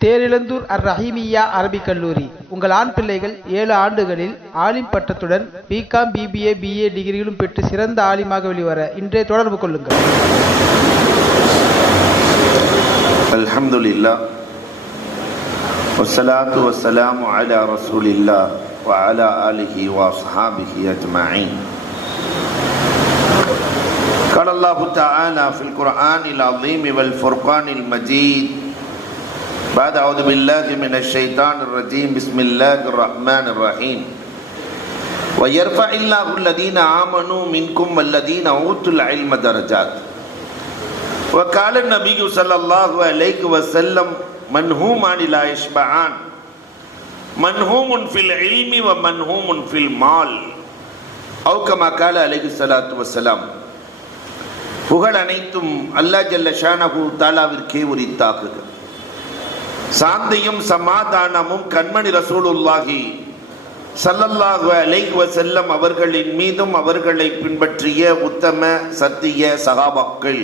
தேரிழந்தூர் அர் ரஹீமியா அரபிக் கல்லூரி உங்கள் ஆண் பிள்ளைகள் ஏழு ஆண்டுகளில் ஆலிம் பட்டத்துடன் பிகாம் பிபிஏ பிஏ டிகிரிகளும் பெற்று சிறந்த ஆலிமாக வெளிவர இன்றே தொடர்பு கொள்ளுங்கள் الحمد لله والصلاة والسلام على رسول الله وعلى آله وأصحابه أجمعين قال الله تعالى في القرآن العظيم والفرقان المجيد بعد أعوذ بالله من الشيطان الرجيم بسم الله الرحمن الرحيم ويرفع الله الذين آمنوا منكم والذين أوتوا العلم درجات وقال النبي صلى الله عليه وسلم منهومان لا يشبعان منهوم في العلم ومنهوم في المال أو كما قال عليه الصلاة والسلام புகழ் அனைத்தும் அல்லாஹ் ஜல்ல ஷானஹு தாலாவிற்கே உரித்தாக்குக சாந்தியும் சமாதானமும் கண்மணி ரசூலுல்லாஹி சல்லல்லாஹு அலைஹி வஸல்லம் அவர்களின் மீதும் அவர்களை பின்பற்றிய உத்தம சத்திய சகாபாக்கள்.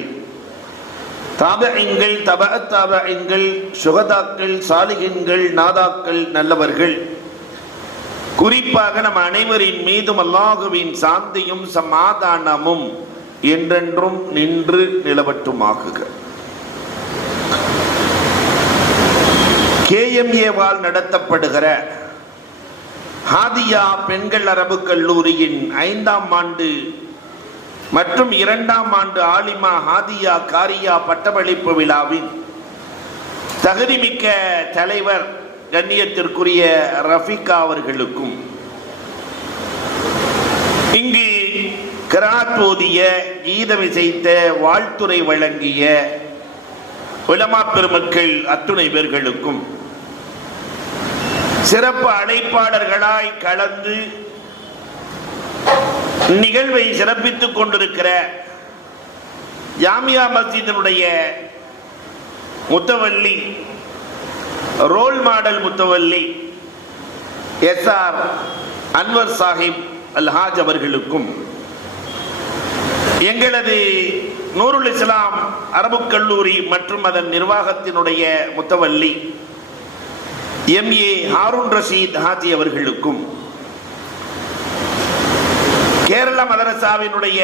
தாபகங்கள் தப தாபகங்கள் சுகதாக்கள் சாலிகன்கள் நாதாக்கள் நல்லவர்கள். குறிப்பாக நம் அனைவரின் மீதும் அல்லாஹுவின் சாந்தியும் சமாதானமும் என்றென்றும் நின்று நிலவட்டுமாகுக. கேஎம்ஏவால் நடத்தப்படுகிற ஹாதியா பெண்கள் அரபு கல்லூரியின் ஐந்தாம் ஆண்டு மற்றும் இரண்டாம் ஆண்டு ஆலிமா ஹாதியா காரியா பட்டமளிப்பு விழாவின் தகுதிமிக்க தலைவர் கண்ணியத்திற்குரிய ரஃபிகா அவர்களுக்கும் இங்கு கிராத் ஓதிய கீதம் வாழ்த்துறை வழங்கிய உலமா பெருமக்கள் அத்துணை பேர்களுக்கும் சிறப்பு அழைப்பாளர்களாய் கலந்து நிகழ்வை சிறப்பித்துக் கொண்டிருக்கிற ஜாமியா மஸ்ஜிதினுடைய முத்தவல்லி ரோல் மாடல் முத்தவல்லி எஸ் ஆர் அன்வர் சாஹிப் அல்ஹாஜ் அவர்களுக்கும் எங்களது நூருல் இஸ்லாம் அரபுக் கல்லூரி மற்றும் அதன் நிர்வாகத்தினுடைய முத்தவல்லி எம் ஏ ஹாரூன் ரஷீத் ஹாஜி அவர்களுக்கும் கேரள மதரசாவினுடைய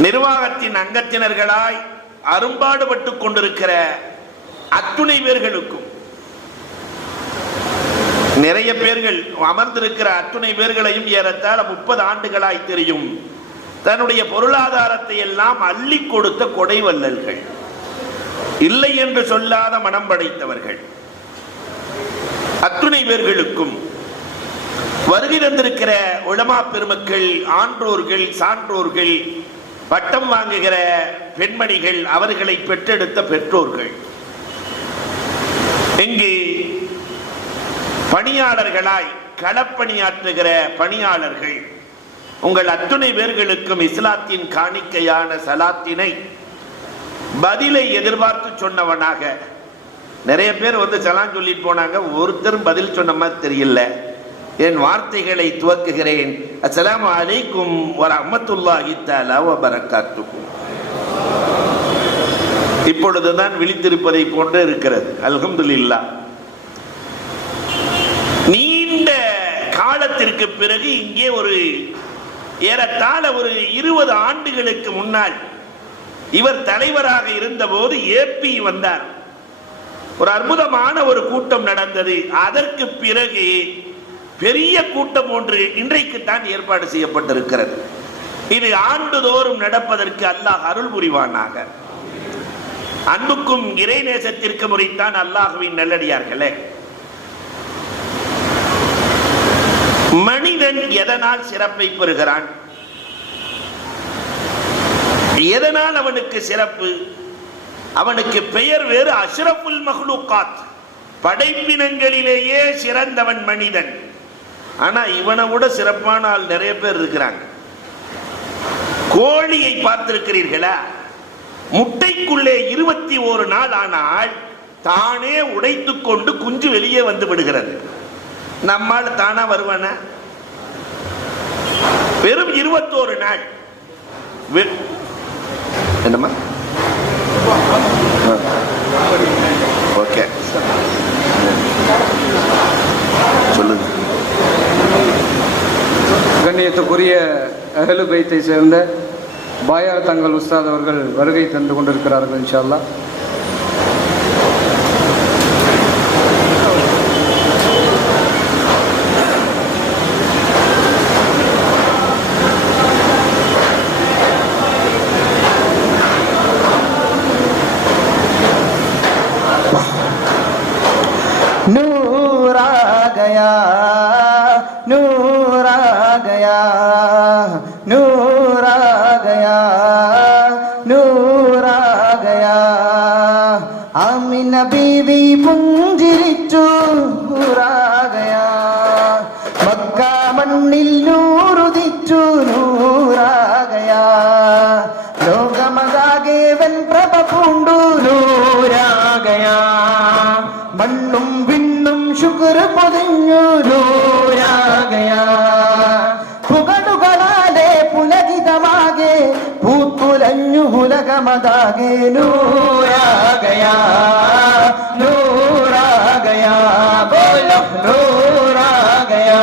நிர்வாகத்தின் அங்கத்தினர்களாய் அரும்பாடுபட்டுக் கொண்டிருக்கிற அத்துணை பேர்களுக்கும் நிறைய பேர்கள் அமர்ந்திருக்கிற அத்துணை பேர்களையும் ஏறத்தாழ முப்பது ஆண்டுகளாய் தெரியும். தன்னுடைய பொருளாதாரத்தை எல்லாம் அள்ளி கொடுத்த கொடைவல்லல்கள் இல்லை என்று சொல்லாத மனம் படைத்தவர்கள். அத்துணை பேர்களுக்கும் வருகை தந்திருக்கிற உளமா பெருமக்கள் ஆன்றோர்கள் சான்றோர்கள் பட்டம் வாங்குகிற பெண்மணிகள் அவர்களை பெற்றெடுத்த பெற்றோர்கள். இங்கு பணியாளர்களாய் களப்பணியாற்றுகிற பணியாளர்கள் உங்கள் அத்துணை பேர்களுக்கும் இஸ்லாத்தின் காணிக்கையான சலாத்தினை பதிலை எதிர்பார்த்து சொன்னவனாக. நிறைய பேர் வந்து சலான் சொல்லிட்டு போனாங்க ஒருத்தரும் பதில் சொன்ன மாதிரி தெரியல. என் வார்த்தைகளை துவக்குகிறேன். அஸ்லாம் அலைக்கும் ஒரு அம்மத்துல்லாஹி தஆலா இப்பொழுதுதான் விழித்திருப்பதை போன்று இருக்கிறது. அல்ஹம்துல்லா நீண்ட காலத்திற்கு பிறகு இங்கே ஒரு ஏறத்தாழ ஒரு இருபது ஆண்டுகளுக்கு முன்னால் இவர் தலைவராக இருந்தபோது ஏபி வந்தார். ஒரு அற்புதமான ஒரு கூட்டம் நடந்தது. அதற்கு பிறகு பெரிய கூட்டம் ஒன்று இன்றைக்கு தான் ஏற்பாடு செய்யப்பட்டிருக்கிறது. இது ஆண்டுதோறும் நடப்பதற்கு அல்லாஹ் அருள் புரிவானாக. அன்புக்கும் இறைநேசத்திற்கு முறைத்தான் அல்லாஹுவின் நல்லடியார்களே. மனிதன் எதனால் சிறப்பை பெறுகிறான்? எதனால் அவனுக்கு சிறப்பு? அவனுக்கு பெயர் வேறு அஷ்ரஃபுல் மஹ்லூகாத். படைப்பினங்களிலேயே சிறந்தவன் மனிதன். ஆனா இவனை விட சிறப்பான ஆள் நிறைய பேர் இருக்கிறாங்க. கோழியை பார்த்திருக்கிறீர்களா? முட்டைக்குள்ளே இருபத்தி ஒரு நாள் ஆனால் தானே உடைத்து கொண்டு குஞ்சு வெளியே வந்து விடுகிறது. நம்மால் தானா வருவான? வெறும் இருபத்தோரு நாள். வெ- என்னம்மா ஓகே. சொல்லுங்க. கண்ணியத்துக்குரிய அகலு பைத்தை சேர்ந்த பாயா தங்கள் உஸ்தாத் அவர்கள் வருகை தந்து கொண்டிருக்கிறார்கள் இன்ஷால்லா उलग मदागे नूर आ गया नूर आ गया बोलो नूर आ गया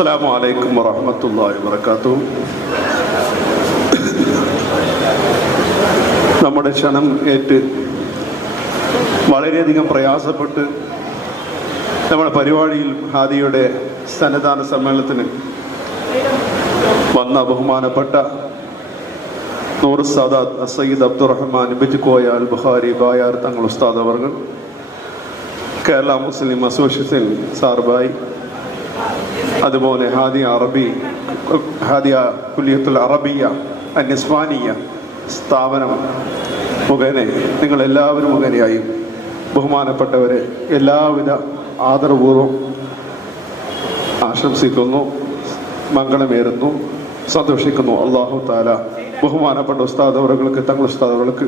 അസ്സാം വലൈക്കും വറഹമത്തല്ലാഹി വബർക്കാത്തു നമ്മുടെ ക്ഷണം ഏറ്റ് വളരെയധികം പ്രയാസപ്പെട്ട് നമ്മുടെ പരിപാടിയിൽ ഹാദിയുടെ സന്നദ്ധാന സമ്മേളനത്തിന് വന്ന ബഹുമാനപ്പെട്ട നൂർ സാദാത്ത് സയ്യിദ് അബ്ദുറഹ്മാൻ ബിജ്കോയ അൽ ബുഹാരി ബായാർ തങ്ങൾ ഉസ്താദ് അവർ കേരള മുസ്ലിം അസോസിയേഷൻ സാർബായി അതുപോലെ ഹാദിയ അറബി ഹാദിയ കുലിയത്തുൽ അറബിയ അന്യസ്മാനീയ സ്ഥാപനം മുഖേന നിങ്ങൾ എല്ലാവരും മുഖേനയായും ബഹുമാനപ്പെട്ടവരെ എല്ലാവിധ ആദരപൂർവം ആശംസിക്കുന്നു മംഗളമേറുന്നു സന്തോഷിക്കുന്നു. അള്ളാഹു താല ബഹുമാനപ്പെട്ട ഉസ്താദ് അവർക്ക് തങ്ങൾ ഉസ്താദ് അവർക്ക്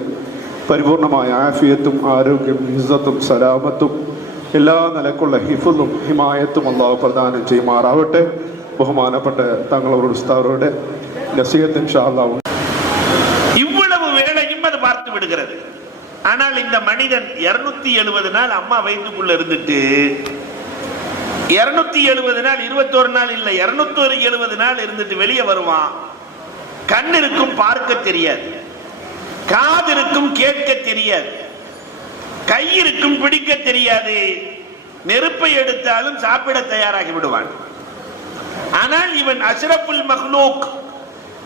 പരിപൂർണമായ ആഫിയത്തും ആരോഗ്യം ഹിസത്തും സലാമത്തും എല്ലാ നിലക്കുള്ള ഹിഫുലും ഹിമായത്തും അള്ളാഹു പ്രദാനം ചെയ്യുമാറാവട്ടെ ബഹുമാനപ്പെട്ട തങ്ങളവരുടെ ഉസ്താദരുടെ നസീഹത്തിൻ ഷാഹ് இவ்வளவு வேலையும் அது பார்த்து விடுகிறது ஆனால் இந்த மனிதன் 270 எழுபது நாள் அம்மா வயிற்றுக்குள்ள இருந்துட்டு 270 எழுபது நாள் இருபத்தோரு நாள் இல்ல 201 எழுபது நாள் இருந்துட்டு வெளியே வருவான் கண் இருக்கும் பார்க்க தெரியாது காது இருக்கும் கேட்க தெரியாது கை இருக்கும் பிடிக்க தெரியாது. நெருப்பை எடுத்தாலும் சாப்பிட தயாராகி விடுவான். ஆனால் இவன் அஷ்ரஃபுல் மஹ்லூக்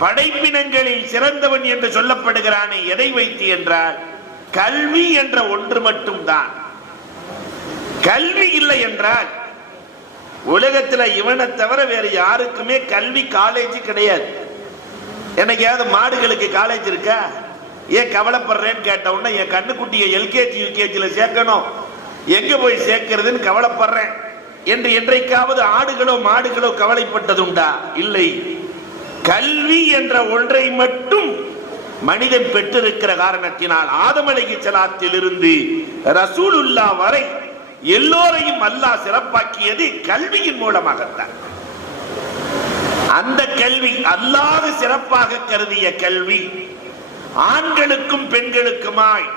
படைப்பினங்களில் சிறந்தவன் என்று சொல்லப்படுகிறானே எதை வைத்து என்றால் கல்வி என்ற ஒன்று மட்டும்தான். கல்வி இல்லை என்றால் உலகத்தில் இவனை தவிர வேறு யாருக்குமே கல்வி காலேஜ் கிடையாது. என்னைக்காவது மாடுகளுக்கு காலேஜ் இருக்கா? ஏன் கவலைப்படுறேன்னு கேட்ட உடனே என் கண்ணுக்குட்டியை எல்கேஜி யூகேஜியில் சேர்க்கணும். எங்கே போய் சேர்க்கிறதுன்னு கவலைப்படுறேன். என்று என்றைக்காவது ஆடுகளோ மாடுகளோ கவலைப்பட்டதுண்டா? இல்லை. கல்வி என்ற ஒன்றை மட்டும் மனிதன் பெற்றிருக்கிற காரணத்தினால் ஆதம் அலைஹிஸ்ஸலாத்தில் இருந்து ரசூலுல்லா வரை எல்லோரையும் அல்லாஹ் சிறப்பாக்கியது கல்வியின் மூலமாகத்தான். அந்த கல்வி அல்லாது சிறப்பாக கருதிய கல்வி ஆண்களுக்கும் பெண்களுக்குமாய்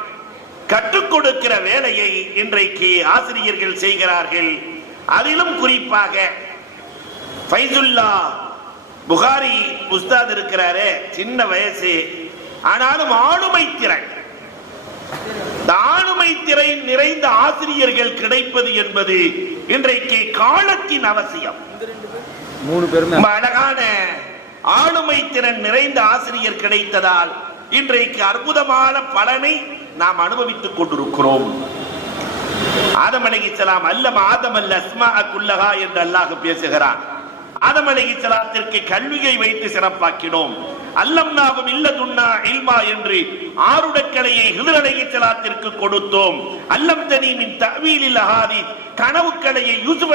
கற்றுக் கொடுக்கிற வேலையை இன்றைக்கு ஆசிரியர்கள் செய்கிறார்கள். அதிலும் குறிப்பாக ஃபைசுல்லா புகாரி உஸ்தாத் இருக்கிறாரே சின்ன வயசு. ஆனாலும் ஆளுமை திறன். ஆளுமை திரை நிறைந்த ஆசிரியர்கள் கிடைப்பது என்பது இன்றைக்கு காலத்தின் அவசியம். மூணு பேருமே. அழகான ஆளுமை திறன் நிறைந்த ஆசிரியர் கிடைத்ததால் இன்றைக்கு அற்புதமான பலனை நாம் அனுபவித்துக் கொண்டிருக்கிறோம். ஆதம் அலைஹிஸ்ஸலாம் அல்லம் ஆதம் அல்ல அஸ்மா குல்லஹா என்று அல்லாஹ் பேசுகிறான். ஆதம் அலைஹிஸ்ஸலாத்திற்கு கல்வியை வைத்து சிறப்பாக்கினோம். அல்லம் நாகும் இல்ல துண்ணா இல்மா என்று ஆருடக்கலையை ஹிதர் செலாத்திற்கு கொடுத்தோம். அல்லம் தனீமின் தவீலில் அஹாதி கனவுக்கலையை கலையை யூசுப்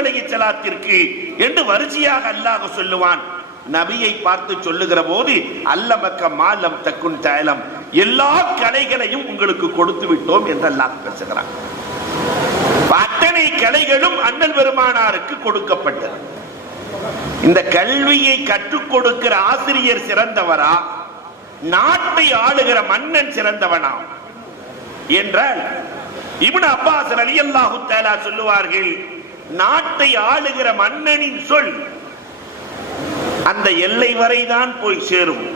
என்று வரிசையாக அல்லாஹ் சொல்லுவான். நபியை பார்த்து சொல்லுகிற போது அல்லமக்க மாலம் தக்குன் தயலம். எல்லா கலைகளையும் உங்களுக்கு கொடுத்து விட்டோம் என்று அல்லாஹ் பேசுகிறான். அத்தனை கலைகளும் அண்ணல் பெருமானாருக்கு கொடுக்கப்பட்டது. இந்த கல்வியை கற்றுக் கொடுக்கிற ஆசிரியர் சிறந்தவரா? நாட்டை ஆளுகிற மன்னன் சிறந்தவனா? என்றால் இப்னு அப்பாஸ் அல்லாஹு தேலா சொல்லுவார்கள் நாட்டை ஆளுகிற மன்னனின் சொல் அந்த எல்லை வரைதான் போய் சேரும்.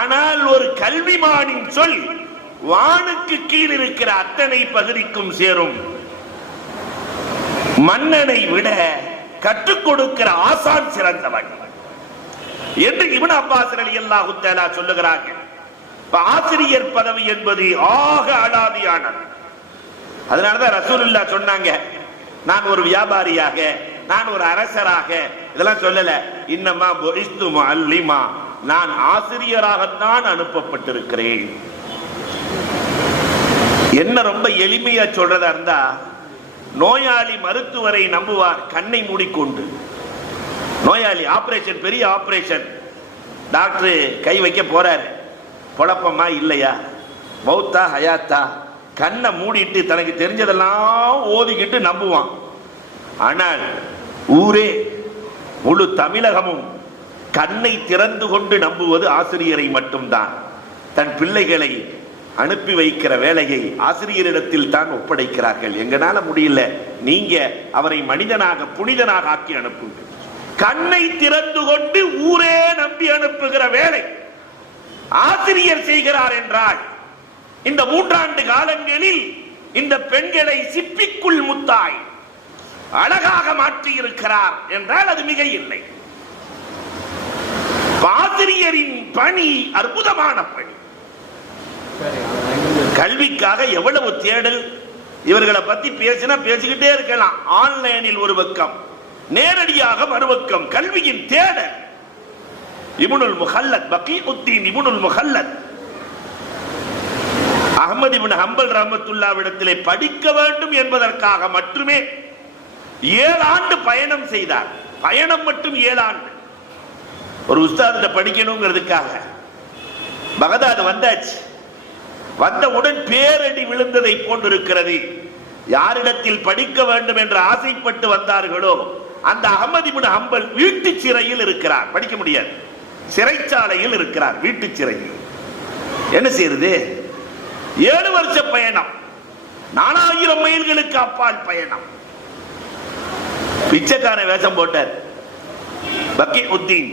ஆனால் ஒரு கல்விமானின் சொல் வானுக்கு கீழ் இருக்கிற அத்தனை பகுதிக்கும் சேரும். மன்னனை விட கற்றுக் கொடுக்கிற ஆசான் சிறந்தவன். என்று இவன் அப்பாஸ் அலி அல்லாஹு சொல்லுகிறார்கள். ஆசிரியர் பதவி என்பது ஆக அலாதியானது. அதனாலதான் ரசூல் சொன்னாங்க நான் ஒரு வியாபாரியாக நான் ஒரு அரசராக இதெல்லாம் சொல்லல. இன்னமா பொய்ஸ்து அல்லிமா நான் ஆசிரியராகத்தான் அனுப்பப்பட்டிருக்கிறேன். என்ன ரொம்ப எளிமையா சொல்றதா இருந்தா நோயாளி மருத்துவரை நம்புவார் கண்ணை மூடிக்கொண்டு. நோயாளி ஆபரேஷன் பெரிய ஆபரேஷன். டாக்டர் கை வைக்க போறாரு. குழப்பமா இல்லையா? பௌத்தா ஹயாத்தா. கண்ணை மூடிட்டு தனக்கு தெரிஞ்சதெல்லாம் ஓதிக்கிட்டு நம்புவான். ஆனால் ஊரே முழு தமிழகமும் கண்ணை திறந்து கொண்டு நம்புவது ஆசிரியரை மட்டும்தான். தன் பிள்ளைகளை அனுப்பி வைக்கிற வேலையை ஆசிரியரிடத்தில் தான் ஒப்படைக்கிறார்கள். எங்களால் முடியல. நீங்க அவரை மனிதனாக புனிதனாக ஆக்கி அனுப்புங்க கண்ணை திறந்து கொண்டு ஊரே நம்பி அனுப்புகிற வேலை ஆசிரியர் செய்கிறார் என்றால் இந்த மூன்றாண்டு காலங்களில் இந்த பெண்களை சிப்பிக்குள் முத்தாய் அழகாக மாற்றி இருக்கிறார் என்றால் அது மிக இல்லை ஆசிரியரின் பணி அற்புதமான பணி. கல்விக்காக எவ்வளவு தேடல்? இவர்களை பத்தி பேசினா பேசிக்கிட்டே இருக்கலாம். ஆன்லைனில் ஒரு பக்கம் நேரடியாக மறுபக்கம் கல்வியின் தேடல். இபுனுல் முஹல்லத் பகீஉத்தீன் இபுனுல் முஹல்லத் அகமது இபின் ஹம்பல் ரஹமத்துல்லாவிடத்திலே படிக்க வேண்டும் என்பதற்காக மட்டுமே ஏழு ஆண்டு பயணம் செய்தார். பயணம் மட்டும் ஏழு ஆண்டு. ஒரு உஸ்தாதிட்ட படிக்கணுங்கிறதுக்காக. பகதாது வந்தாச்சு. வந்தவுடன் பேரடி விழுந்ததை போன்றிருக்கிறது. யாரிடத்தில் படிக்க வேண்டும் என்று ஆசைப்பட்டு வந்தார்களோ அந்த அகமது இப்னு ஹம்பல் வீட்டு சிறையில் இருக்கிறார். படிக்க முடியாது. சிறைச்சாலையில் இருக்கிறார் வீட்டு சிறையில். என்ன செய்யறது? ஏழு வருஷ பயணம். நாலாயிரம் மைல்களுக்கு அப்பால் பயணம். பிச்சைக்காரன் வேஷம் போட்டார். பக்கி உத்தீன்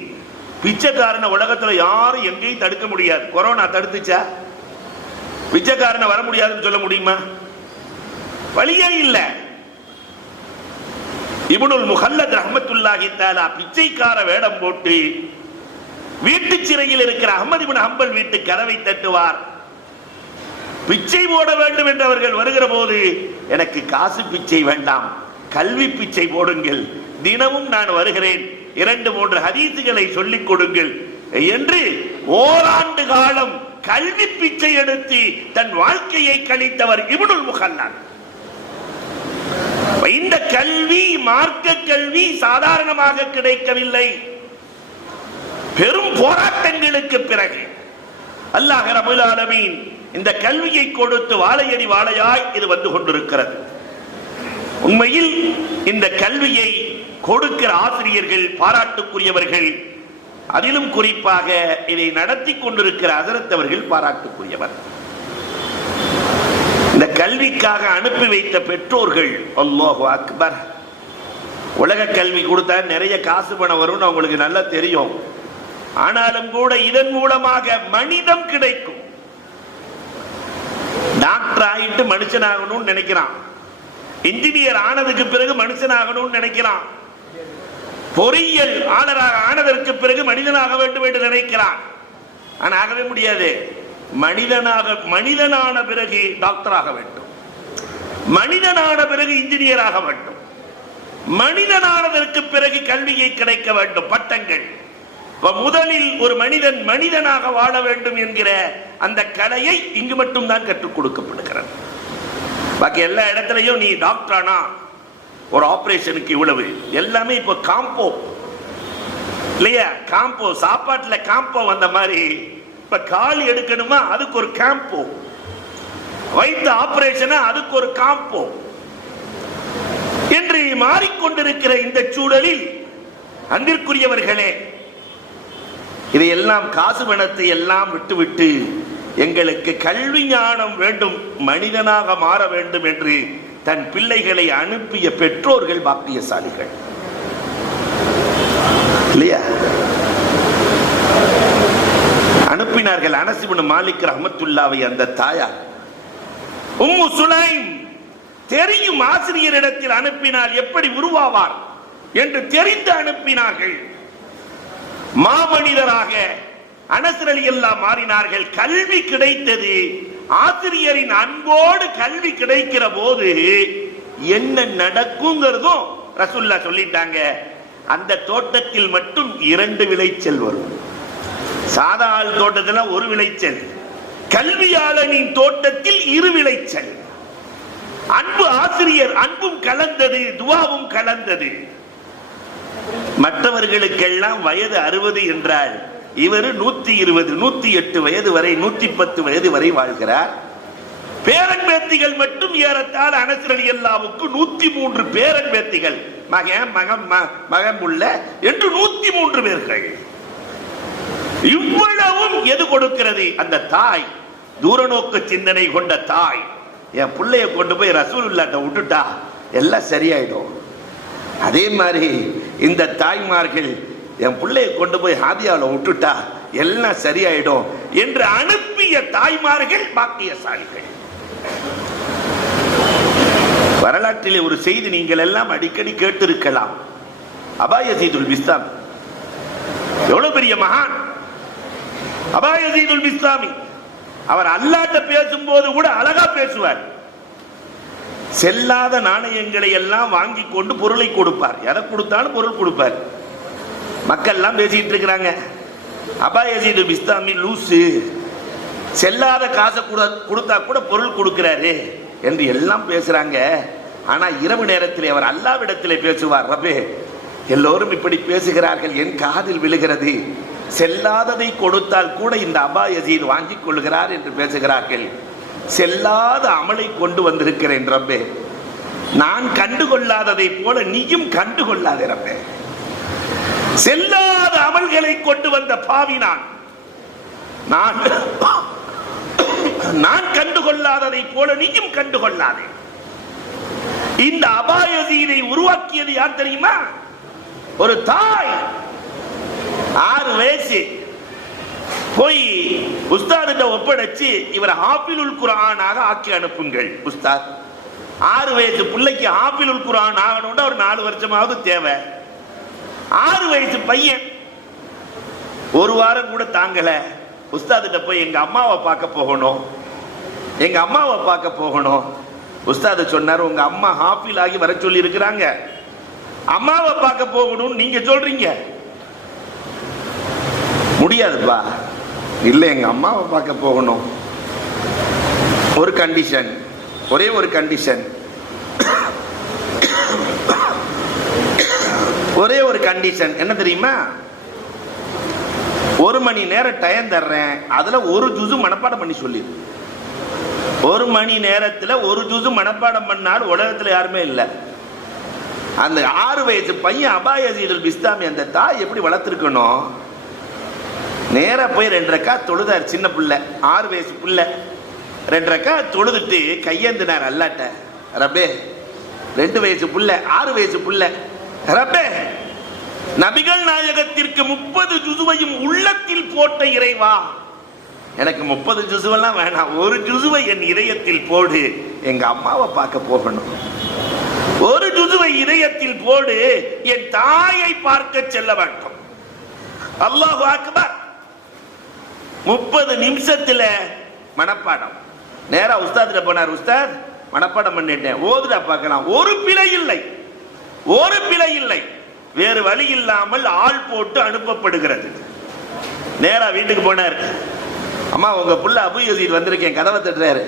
பிச்சைக்காரனை உலகத்துல யாரும் எங்கேயும் தடுக்க முடியாது. கொரோனா தடுத்துச்சா? பிச்சைக்காரனை வர முடியாதுன்னு சொல்ல முடியுமா? வழியே இல்ல. இவனுள் முஹல்லத் ரஹமத்துல்லாஹி தாலா பிச்சைக்கார வேடம் போட்டு வீட்டு சிறையில் இருக்கிற அகமது இப்னு ஹம்பல் வீட்டு கதவை தட்டுவார். பிச்சை போட வேண்டும் என்று அவர்கள் வருகிற போது எனக்கு காசு பிச்சை வேண்டாம். கல்வி பிச்சை போடுங்கள். தினமும் நான் வருகிறேன். இரண்டு மூன்று ஹதீசுகளை சொல்லிக் கொடுங்கள். என்று ஓராண்டு காலம் கல்வி பிச்சை எடுத்து தன் வாழ்க்கையை கழித்தவர் இவனுள் முகல்லான் இந்த கல்வி மார்க்க கல்வி சாதாரணமாக கிடைக்கவில்லை. பெரும் போராட்டங்களுக்கு பிறகு அல்லாஹ் ரபுல் ஆலமீன் இந்த கல்வியை கொடுத்து வாழையடி வாழையாய் இது வந்து கொண்டிருக்கிறது. உண்மையில் இந்த கல்வியை கொடுக்கிற ஆசிரியர்கள் பாராட்டுக்குரியவர்கள் அதிலும் குறிப்பாக இதை நடத்தி கொண்டிருக்கிற அசரத்தவர்கள் பாராட்டுக்குரியவர். இந்த கல்விக்காக அனுப்பி வைத்த பெற்றோர்கள் அல்லாஹு அக்பர். உலக கல்வி கொடுத்தா நிறைய காசு பணம் வரும்னு அவங்களுக்கு நல்லா தெரியும். ஆனாலும் கூட இதன் மூலமாக மனிதம் கிடைக்கும். டாக்டர் ஆயிட்டு மனுஷனாகணும்னு நினைக்கிறான். இன்ஜினியர் ஆனதுக்கு பிறகு மனுஷனாகணும்னு நினைக்கிறான். பொறியியல் ஆளராக ஆனதற்கு பிறகு மனிதனாக வேண்டும் என்று நினைக்கிறான். ஆனா ஆகவே முடியாது. மனிதனாக மனிதனான பிறகு டாக்டராக வேண்டும். மனிதனான பிறகு இன்ஜினியராக வேண்டும். மனிதனானதற்கு பிறகு கல்வியை கிடைக்க வேண்டும். பட்டங்கள். முதலில் ஒரு மனிதன் மனிதனாக வாழ வேண்டும் என்கிற அந்த கலையை இங்கு மட்டும்தான் கற்றுக் கொடுக்கப்படுகிறது. பாக்கி எல்லா இடத்துலையும் நீ டாக்டரானா ஒரு ஆபரேஷனுக்கு இவ்வளவு. எல்லாமே இப்போ காம்போ இல்லையா? காம்போ சாப்பாட்டுல காம்போ வந்த மாதிரி இப்ப கால் எடுக்கணுமா? அதுக்கு ஒரு காம்போ வைத்த ஆபரேஷனா அதுக்கு ஒரு காம்போ என்று மாறிக்கொண்டிருக்கிற இந்த சூழலில் அன்பிற்குரியவர்களே இதையெல்லாம் காசு பணத்தை எல்லாம் விட்டுவிட்டு எங்களுக்கு கல்வி ஞானம் வேண்டும் மனிதனாக மாற வேண்டும் என்று தன் பிள்ளைகளை அனுப்பிய பெற்றோர்கள் பாக்கியசாலிகள். இல்லையா? அனுப்பினார்கள் அனசிபுன் மாலிக் ரஹமத்துல்லாவை அந்த தாயார். உம்மு சுலைம் தெரியும் ஆசிரியரிடத்தில் அனுப்பினால் எப்படி உருவாவார் என்று தெரிந்து அனுப்பினார்கள். மாமனிதராக அனசரலி எல்லாம் மாறினார்கள். கல்வி கிடைத்தது. ஆசிரியரின் அன்போடு கல்வி கிடைக்கிற போது என்ன நடக்குங்கிறதும் ரசுல்லா சொல்லிட்டாங்க. அந்த தோட்டத்தில் மட்டும் இரண்டு விளைச்சல் வரும். சாதா ஆள் தோட்டத்தில் ஒரு விளைச்சல். கல்வியாளனின் தோட்டத்தில் இரு விளைச்சல். அன்பு ஆசிரியர் அன்பும் கலந்தது துவாவும் கலந்தது. மற்றவர்களுக்கெல்லாம் வயது அறுபது என்றால் இவர் நூத்தி இருபது நூத்தி எட்டு வயது வரை நூத்தி பத்து வயது வரை வாழ்கிறார். பேரன் பேத்திகள் மட்டும் ஏறத்தாழ அனசரலி எல்லாவுக்கு நூத்தி மூன்று பேரன் பேத்திகள். மகன் மகன் ம- மகன் உள்ள என்று நூத்தி மூன்று பேர்கள். இவ்வளவும் எது கொடுக்கிறது? அந்த தாய். தூரநோக்கு சிந்தனை கொண்ட தாய். என் பிள்ளைய கொண்டு போய் ரசூல் இல்லாட்ட விட்டுட்டா எல்லாம் சரியாயிடும். அதே மாதிரி இந்த தாய்மார்கள் என் பிள்ளையை கொண்டு போய் ஹாதியாவில் விட்டுட்டா எல்லாம் சரியாயிடும் என்று அனுப்பிய தாய்மார்கள் பாக்கியசாலிகள். வரலாற்றிலே ஒரு செய்தி நீங்கள் எல்லாம் அடிக்கடி கேட்டிருக்கலாம். அபாயசீதுல் பிஸ்தாம். எவ்வளவு பெரிய மகான்? அபாயசீதுல் பிஸ்தாமி. அவர் அல்லாட்ட பேசும்போது கூட அழகா பேசுவார். செல்லாத நாணயங்களை எல்லாம் வாங்கி கொண்டு பொருளை கொடுப்பார். எதை கொடுத்தாலும் பொருள் கொடுப்பார். மக்கள்லாம் பேசிக்கிட்டு பேசிட்டு இருக்கிறாங்க ஏசிட்டு பிஸ்தாமி லூசு. செல்லாத காசை கூட கொடுத்தா கூட பொருள் கொடுக்கிறாரு என்று எல்லாம் பேசுறாங்க. ஆனா இரவு நேரத்தில் அவர் அல்லாவிடத்தில் பேசுவார் ரபே எல்லோரும் இப்படி பேசுகிறார்கள். என் காதில் விழுகிறது. செல்லாததை கொடுத்தால் கூட இந்த அபாயசீது வாங்கிக் கொள்கிறார் என்று பேசுகிறார்கள். செல்லாத அமலை கொண்டு வந்திருக்கிறேன் ரப்பே. நான் கண்டுகொள்ளாததை போல நீயும் கண்டுகொள்ளாதே ரப்பே. செல்லாத அமல்களை கொண்டு வந்த பாவி நான். நான் நான் கண்டுகொள்ளாததை போல நீயும் கண்டுகொள்ளாதே. இந்த அபாயசீதை உருவாக்கியது யார் தெரியுமா? ஒரு தாய். ஆறு வயசு. போய் உஸ்தாதிட்ட ஒப்படைச்சு இவரை ஹாஃபிலுல் குர்ஆனாக ஆக்கி அனுப்புங்கள் உஸ்தாத். ஆறு வயசு பிள்ளைக்கு ஹாஃபிலுல் குரான் ஆகணும்னா ஒரு நாலு வருஷமாவது தேவை. ஆறு வயசு பையன். ஒரு வாரம் கூட தாங்கல. உஸ்தாதிட்ட போய் எங்க அம்மாவை பார்க்க போகணும். எங்க அம்மாவை பார்க்க போகணும். உஸ்தாத சொன்னார் உங்க அம்மா ஹாஃபில் ஆகி வர சொல்லி இருக்கிறாங்க அம்மாவை பார்க்க போகணும்னு நீங்க சொல்றீங்க. முடியாதுப்பா. இல்லை எங்க அம்மாவை பார்க்க போகணும். ஒரு கண்டிஷன் ஒரே ஒரு கண்டிஷன் ஒரே ஒரு கண்டிஷன் என்ன தெரியுமா? ஒரு மணி நேரம் டைம் தர்றேன். அதுல ஒரு ஜூஸு மனப்பாடம் பண்ணி சொல்லிடு. ஒரு மணி நேரத்துல ஒரு ஜூஸு மனப்பாடம் பண்ணாலும் உலகத்துல யாருமே இல்லை. அந்த ஆறு வயசு பையன் அபாயசீதுல் பிஸ்தாமி அந்த தாய் எப்படி வளர்த்துருக்கணும் நேராக போய் ரெண்டரைக்கா தொழுதார் சின்ன பிள்ளை. ஆறு வயசு புள்ள. ரெண்டரைக்கா தொழுதுட்டு கையேந்தினார் அல்லாட்ட. ரபே ரெண்டு வயசு புள்ள ஆறு வயசு புள்ள. ரப்பே நபிகள் நாயகத்திற்கு முப்பது ஜுசுவையும் உள்ளத்தில் போட்ட இறைவா? எனக்கு முப்பது ஜுசுவெல்லாம் வேணாம். ஒரு ஜுசுவை என் இதயத்தில் போடு. எங்க அம்மாவை பார்க்க போகணும். ஒரு ஜுசுவை இதயத்தில் போடு. என் தாயை பார்க்க செல்ல வேண்டும். அல்லாஹு அக்பர். முப்பது நிமிஷத்துல மனப்பாடம். நேரா உஸ்தாத்கிட்ட போனார் உஸ்தாத் மனப்பாடம் பண்ணிட்டேன். ஓதுடா பார்க்கலாம். ஒரு பிழை இல்லை ஒரு பிழை இல்லை. வேறு வழி இல்லாமல் ஆள் போட்டு அனுப்பப்படுகிறது. நேரா வீட்டுக்கு போனார். அம்மா உங்க புள்ள அபு யசீத் வந்திருக்கேன் கதவை தட்டுறாரு.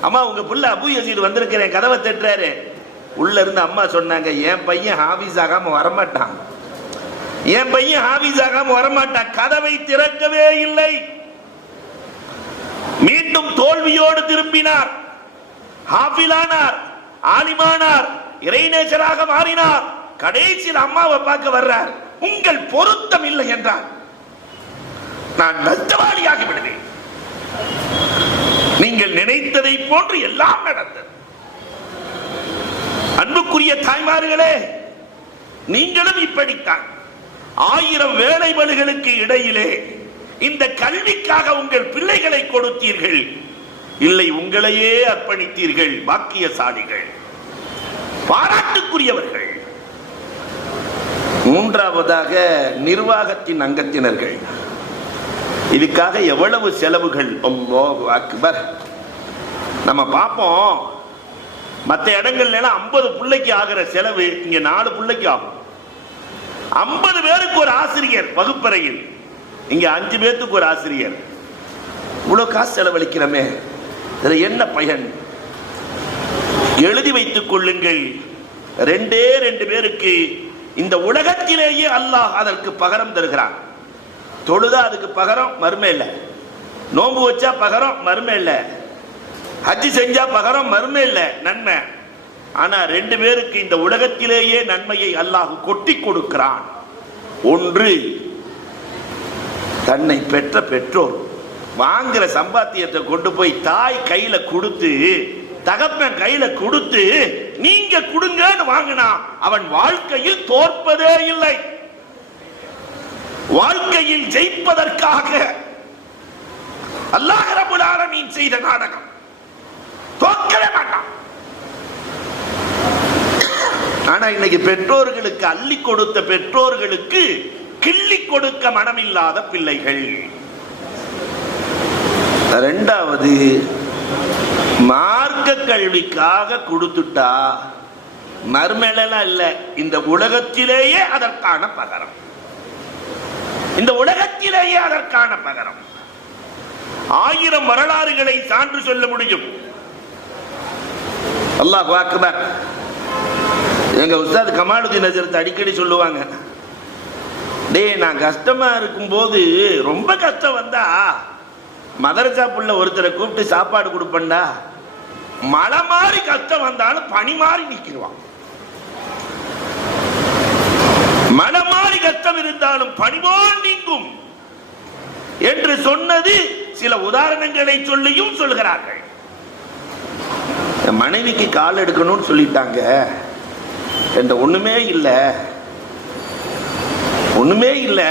அம்மா உங்க புள்ள அபு யசீத் வந்திருக்கிறேன் கதவை தட்டுறாரு. உள்ள இருந்து அம்மா சொன்னாங்க என் பையன் ஹாஃபீஸ் ஆகாம வரமாட்டான். என் பையன் ஹாஃபீஸ் ஆகாம வரமாட்டான். கதவை திறக்கவே இல்லை. மீண்டும் தோல்வியோடு திரும்பினார். ஹாபிலானார் ஆலிமானார் இறைநேசராக மாறினார். கடைசியில் அம்மாவை பார்க்க வர்றார். உங்கள் பொருத்தம் இல்லை என்றார். நான் நஷ்டவாளியாகி விடுவேன். நீங்கள் நினைத்ததை போன்று எல்லாம் நடந்தது. அன்புக்குரிய தாய்மார்களே நீங்களும் இப்படித்தான். ஆயிரம் வேலை பலுகளுக்கு இடையிலே இந்த கல்விக்காக உங்கள் பிள்ளைகளை கொடுத்தீர்கள். இல்லை உங்களையே அர்ப்பணித்தீர்கள் பாக்கியசாலிகள். பாராட்டுக்குரியவர்கள். மூன்றாவதாக நிர்வாகத்தின் அங்கத்தினர்கள். இதுக்காக எவ்வளவு செலவுகள்? அக்பர். நம்ம பார்ப்போம். மற்ற இடங்கள்ல எல்லாம் ஐம்பது பிள்ளைக்கு ஆகிற செலவு இங்க நாலு பிள்ளைக்கு ஆகும். ஐம்பது பேருக்கு ஒரு ஆசிரியர் வகுப்பறையில். இங்க அஞ்சு பேர்த்துக்கு ஒரு ஆசிரியர். இவ்வளவு காசு செலவழிக்கிறோமே. இதுல என்ன பயன்? எழுதி வைத்துக் கொள்ளுங்கள். ரெண்டே ரெண்டு பேருக்கு இந்த உலகத்திலேயே அல்லாஹ் அதற்கு பகரம் தருகிறான். தொழுதா அதுக்கு பகரம் மருமை இல்லை. நோன்பு வச்சா பகரம் மருமை இல்லை. ஹஜ்ஜி செஞ்சா பகரம் மறுமை இல்லை. நன்மை. ஆனா ரெண்டு பேருக்கு இந்த உலகத்திலேயே நன்மையை அல்லாஹ் கொட்டி கொடுக்கிறான். ஒன்று தன்னை பெற்ற பெற்றோர் வாங்குற சம்பாத்தியத்தை கொண்டு போய் தாய் கையில கொடுத்து தகப்பன் கையில கொடுத்து நீங்க கொடுங்கன்னு வாங்கினா அவன் வாழ்க்கையில் தோற்பதே இல்லை. வாழ்க்கையில் ஜெயிப்பதற்காக அல்லாஹ் ரபுல் ஆலமீன் செய்த நாடகம். தோக்கவே மாட்டான். ஆனா இன்னைக்கு பெற்றோர்களுக்கு அள்ளி கொடுத்த பெற்றோர்களுக்கு கிள்ளி கொடுக்க மனமில்லாத பிள்ளைகள். ரெண்டாவது மார்க்க கல்விக்காக கொடுத்துட்டா மறுமையிலாம் இல்ல. இந்த உலகத்திலேயே அதற்கான பகரம். இந்த உலகத்திலேயே அதற்கான பகரம். ஆயிரம் வரலாறுகளை சான்று சொல்ல முடியும். அல்லாஹ் அக்பர். எங்க உஸ்தாத் கமாலுதீன் நசரத்தை அடிக்கடி சொல்லுவாங்க. டேய் நான் கஷ்டமா இருக்கும்போது ரொம்ப கஷ்டம் வந்தா மதரசா புள்ள ஒருத்தரை கூப்பிட்டு சாப்பாடு கொடுப்பேன்டா. மழை மாதிரி கஷ்டம் வந்தாலும் பனி மாறி நிற்கிறான் மழை மாதிரி கஷ்டம் இருந்தாலும் பனிபோல் நீங்கும் என்று சொன்னது சில உதாரணங்களை சொல்லியும் சொல்கிறார்கள். மனைவிக்கு கால் எடுக்கணும்னு சொல்லிட்டாங்க. என்ற ஒண்ணுமே இல்லை. ஒண்ணுமே இல்லை.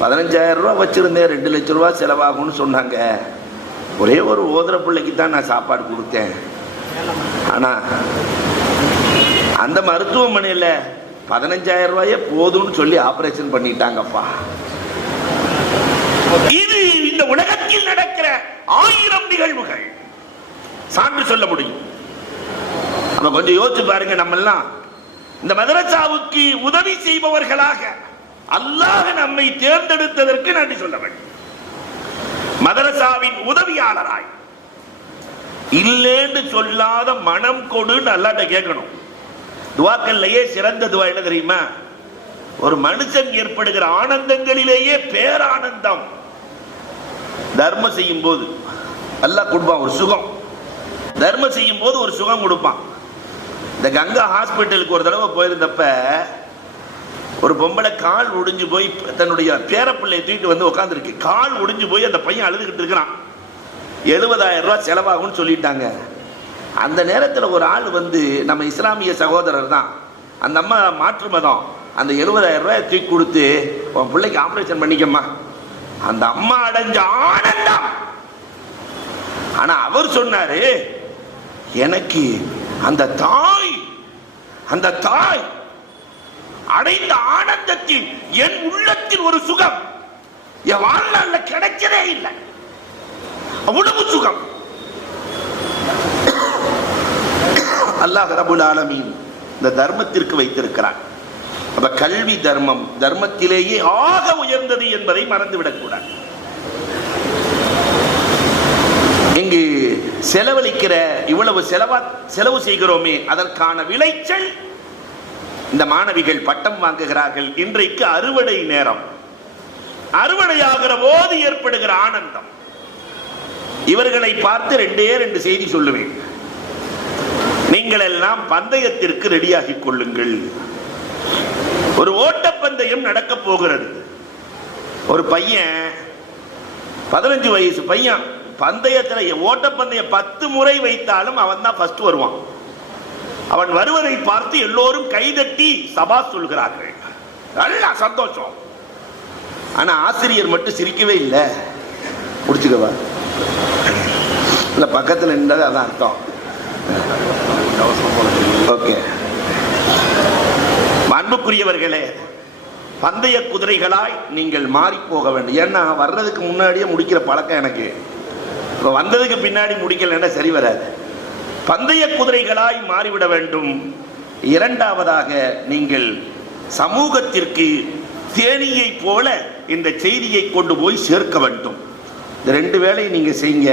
பதினஞ்சாயிரம் ரூபா வச்சிருந்தேன். ரெண்டு லட்ச ரூபா செலவாகும்னு சொன்னாங்க. ஒரே ஒரு ஓதுற பிள்ளைக்கு தான் நான் சாப்பாடு கொடுத்தேன். ஆனா அந்த மருத்துவமனையில் பதினஞ்சாயிரம் ரூபாயே போதும்னு சொல்லி ஆபரேஷன் பண்ணிட்டாங்கப்பா. இது இந்த உலகத்தில் நடக்கிற ஆயிரம் நிகழ்வுகள். சான்று சொல்ல முடியும். நம்ம கொஞ்சம் யோசிச்சு பாருங்க நம்ம எல்லாம் இந்த மதரசாவுக்கு உதவி செய்பவர்களாக அல்லாஹ் நம்மை தேர்ந்தெடுத்ததற்கு நன்றி சொல்ல வேண்டும். மதரசாவின் உதவியாளராய். இல்லேன்னு சொல்லாத மனம் கொடுன்னு அல்லாட்ட கேட்கணும். துவாக்கல்லையே சிறந்த துவா என்ன தெரியுமா? ஒரு மனுஷன் ஏற்படுகிற ஆனந்தங்களிலேயே பேரானந்தம். தர்மம் செய்யும் போது அல்லாஹ் கொடுப்பான் ஒரு சுகம். தர்மம் செய்யும் போது ஒரு சுகம் கொடுப்பான். இந்த கங்கா ஹாஸ்பிட்டலுக்கு ஒரு தடவை போயிருந்தப்ப ஒரு பொம்பளை கால் ஒடிஞ்சு போய் தன்னுடைய பேரப்பிள்ளையை தூக்கிட்டு வந்து உட்காந்துருக்கு கால் ஒடிஞ்சு போய் அந்த பையன் அழுதுகிட்டு இருக்கிறான். எழுபதாயிரம் ரூபா செலவாகும்னு சொல்லிட்டாங்க. அந்த நேரத்தில் ஒரு ஆள் வந்து நம்ம இஸ்லாமிய சகோதரர் தான். அந்த அம்மா மாற்று மதம். அந்த எழுபதாயிரம் ரூபாய் தூக்கி கொடுத்து உன் பிள்ளைக்கு ஆப்ரேஷன் பண்ணிக்கம்மா. அந்த அம்மா அடைஞ்ச ஆனந்தம். ஆனா அவர் சொன்னாரு எனக்கு அந்த தாய் அந்த தாய் அடைந்த ஆனந்தத்தில் என் உள்ளத்தில் ஒரு சுகம் என் வாழ்நாள்ல கிடைச்சதே இல்லை. அவ்வளவு சுகம். அல்லாஹ் ரபுல் ஆலமீன் இந்த தர்மத்திற்கு வைத்திருக்கிறான். அப்ப கல்வி தர்மம் தர்மத்திலேயே ஆக உயர்ந்தது என்பதை மறந்துவிடக்கூடாது. இங்கு செலவழிக்கிற இவ்வளவு செலவா செலவு செய்கிறோமே அதற்கான விளைச்சல் இந்த மாணவிகள் பட்டம் வாங்குகிறார்கள். இன்றைக்கு அறுவடை நேரம். அறுவடையாகிற போது ஏற்படுகிற ஆனந்தம். இவர்களை பார்த்து ரெண்டே ரெண்டு செய்தி சொல்லுவேன். நீங்கள் எல்லாம் பந்தயத்திற்கு ரெடியாகிக் கொள்ளுங்கள். ஒரு ஓட்டப்பந்தயம் நடக்க போகிறது. ஒரு பையன் பதினஞ்சு வயசு பையன் பந்தயத்தில் ஓட்டப்பந்தயம் பத்து முறை வைத்தாலும் அவன் தான் ஃபர்ஸ்ட் வருவான். அவன் வருவதை பார்த்து எல்லோரும் கைதட்டி சபா சொல்கிறார்கள். நல்லா சந்தோஷம். ஆனா ஆசிரியர் மட்டும் சிரிக்கவே இல்லை. முடிச்சுக்கவா இல்ல பக்கத்துல நின்றது அதான் அர்த்தம். ஓகே. அன்புக்குரியவர்களே பந்தய குதிரைகளாய் நீங்கள் மாறி போக வேண்டும். ஏன்னா வர்றதுக்கு முன்னாடியே முடிக்கிற பழக்கம் எனக்கு. இப்போ வந்ததுக்கு பின்னாடி முடிக்கலைன்னா சரி வராது. பந்தய குதிரைகளாய் மாறிவிட வேண்டும். இரண்டாவதாக நீங்கள் சமூகத்திற்கு தேனியை போல இந்த செய்தியை கொண்டு போய் சேர்க்க வேண்டும். இந்த ரெண்டு வேலையை நீங்கள் செய்யுங்க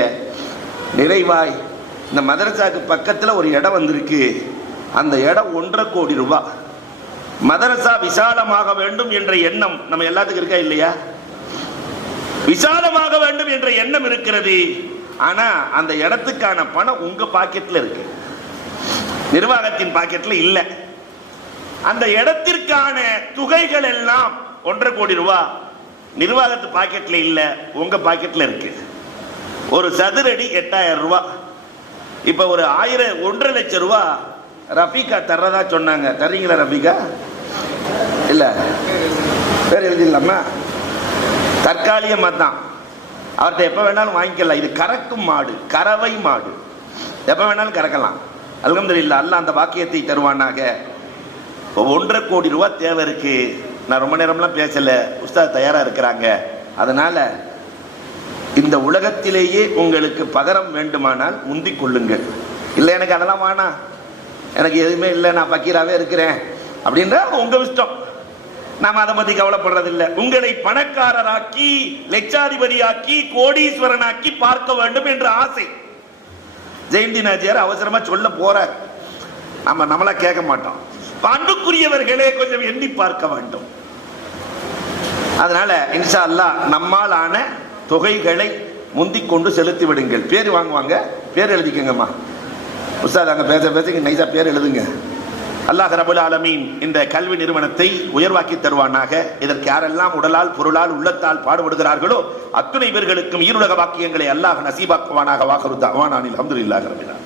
நிறைவாய் இந்த மதரசாக்கு பக்கத்தில் ஒரு இடம் வந்திருக்கு. அந்த இடம் ஒன்றரை கோடி ரூபாய் மதரசா விசாலமாக வேண்டும் என்ற எண்ணம் நம்ம எல்லாத்துக்கும் இருக்கா இல்லையா? விசாலமாக வேண்டும் என்ற எண்ணம் இருக்கிறது. ஆனா அந்த இடத்துக்கான பணம் உங்க பாக்கெட்ல இருக்கு. நிர்வாகத்தின் பாக்கெட்ல இல்ல. அந்த இடத்திற்கான தொகைகள் எல்லாம் ஒன்றரை கோடி ரூபாய் நிர்வாகத்து பாக்கெட்ல இல்ல உங்க பாக்கெட்ல இருக்கு. ஒரு சதுரடி எட்டாயிரம் ரூபாய் இப்ப ஒரு ஆயிரம் ஒன்றரை லட்சம் ரூபாய் ரஃபீகா தர்றதா சொன்னாங்க. தர்றீங்களா ரஃபீகா? இல்ல. பேர் எழுதிடலாமா? தற்காலிகமாக தான் அவர்கிட்ட எப்போ வேணாலும் வாங்கிக்கலாம். இது கறக்கும் மாடு கறவை மாடு. எப்போ வேணாலும் கறக்கலாம். அல்ஹம்துலில்லாஹ் அல்ல அந்த பாக்கியத்தை தருவானாக. ஒன்றரை கோடி ரூபா தேவை இருக்கு. நான் ரொம்ப நேரம்லாம் பேசலை. உஸ்தாத் தயாராக இருக்கிறாங்க. அதனால இந்த உலகத்திலேயே உங்களுக்கு பகரம் வேண்டுமானால் முந்திக் கொள்ளுங்கள் இல்லை எனக்கு அதெல்லாம் வேணாம். எனக்கு எதுவுமே இல்லை. நான் பக்கீராவே இருக்கிறேன். அப்படின்றா உங்கள் இஷ்டம். நாம் அதை பத்தி கவலைப்படுறதில்லை. உங்களை பணக்காரராக்கி லட்சாதிபதியாக்கி கோடீஸ்வரனாக்கி பார்க்க வேண்டும் என்ற ஆசை. ஜெயந்தி நாச்சியார் அவசரமா சொல்ல போறார். நம்ம நம்மளா கேட்க மாட்டோம். அன்புக்குரியவர்களே கொஞ்சம் எண்ணி பார்க்க வேண்டும். அதனால இன்ஷா அல்லாஹ் நம்மால் ஆன தொகைகளை முந்தி கொண்டு செலுத்தி விடுங்கள். பேர் வாங்குவாங்க. பேர் எழுதிக்கங்கம்மா. உஸ்தாத் அங்கே பேச பேச நைசா பேர் எழுதுங்க. அல்லாஹ் ரபுல் ஆலமீன் இந்த கல்வி நிறுவனத்தை உயர்வாக்கி தருவானாக. இதற்கு யாரெல்லாம் உடலால் பொருளால் உள்ளத்தால் பாடுபடுகிறார்களோ அத்துணை பேர்களுக்கும் ஈருலக வாக்கியங்களை அல்லாஹ் நசீபாக்குவானாக. வாக்கருத்தாவானில் அஹமதுல்லாஹ் ரபிலான்